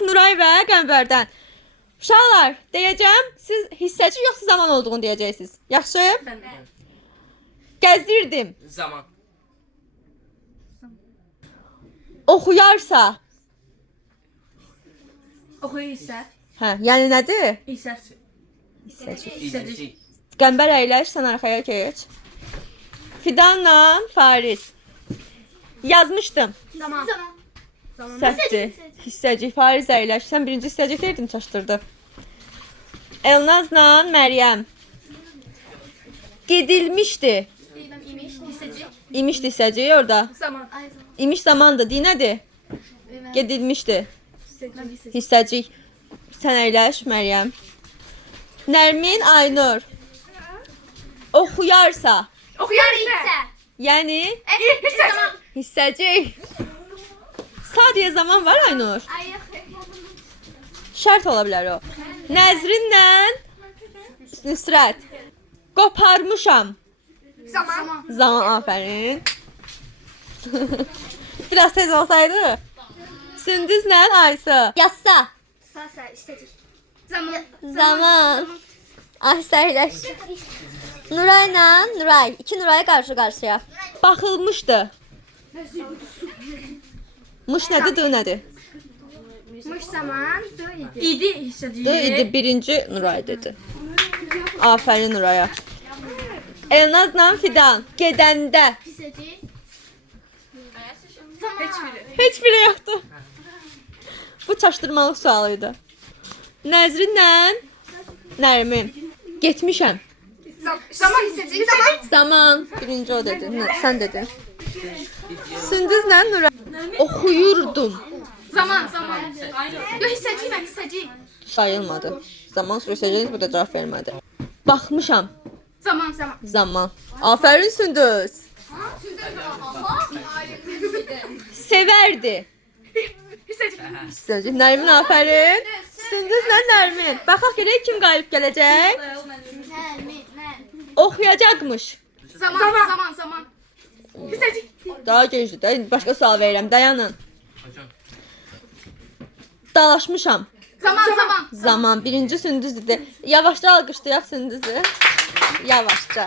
Başlayaq Nuray və Qəmbərdən. Uşaqlar, deyəcəm, siz hissəci yoxsa zaman olduğunu deyəcəksiniz. Yaxşı? Gəzdirdim. Zaman. Oxuyarsa. Oxuyur isə. Hə, yəni nədir? İsə. Hissəci. İzleyici. Qəmbər əyləş, sən arxaya keç. Fidanla Fariz. Yazmışdım. Zaman. Səhvdir. Hissəcik. Fariz əyləş. Sən birinci hissəcik deyirdin, çaşdırdı. Elnazla Məryəm. Gedilmişdi. İmişdi hissəcik orada. Zaman. İmiş zamandır. Dey nədir? Gedilmişdi. Hissəcik. Sən əyləş Məryəm. Nərmin Aynur. Oxuyarsa. Oxuyar isə. Yəni Zaman. hissəcik. Sadəcə zaman var Aynur. Şərt ola bilər o. Nəzrinlə Nüsrət. Qoparmışam. Zaman. Zaman afərin. Biraz tez olsaydı. Sündüzlə Aysu. Yazsa. Sasa istədik. Zaman. Zaman. Ahsərləş. Nurayla Nuray. İki Nuray qarşı qarşıya. Baxılmışdı. Mış nədir, dı nədir? Mış zaman idi istədik. Dı idi birinci Nuray dedi. Afərin Nuraya. Elnazla Fidan. Gedəndə. İstədik. Heç biri yoxdur. Bu çaşdırmalı sualıydı. Nəzrinlə Nərmin. Getmişəm. Zaman istədik. Zaman. Zaman. Birinci o dedi. Sən dedin. Sündüzlə Nuray. Oxuyurdum. Zaman. Yox istədik, mən istədik. Sayılmadı. Zaman sürüşəcəyiniz bu da cavab vermədi. Baxmışam. Zaman. Zaman. Afərin Sündüz. Sevərdi. İstədik. Hissəcik. Nərmin afərin. Sündüzlə Nərmin. Baxaq görək kim qalib gələcək. Oxuyacaqmış. Zaman. İstədik. Daha gecdir də. İndi başqa sual verirəm. Dayanın. Hocam. Dalaşmışam. Zaman. Zaman. Birinci Sündüz dedi. Yavaşça alqışlayaq Sündüzü. Yavaşça.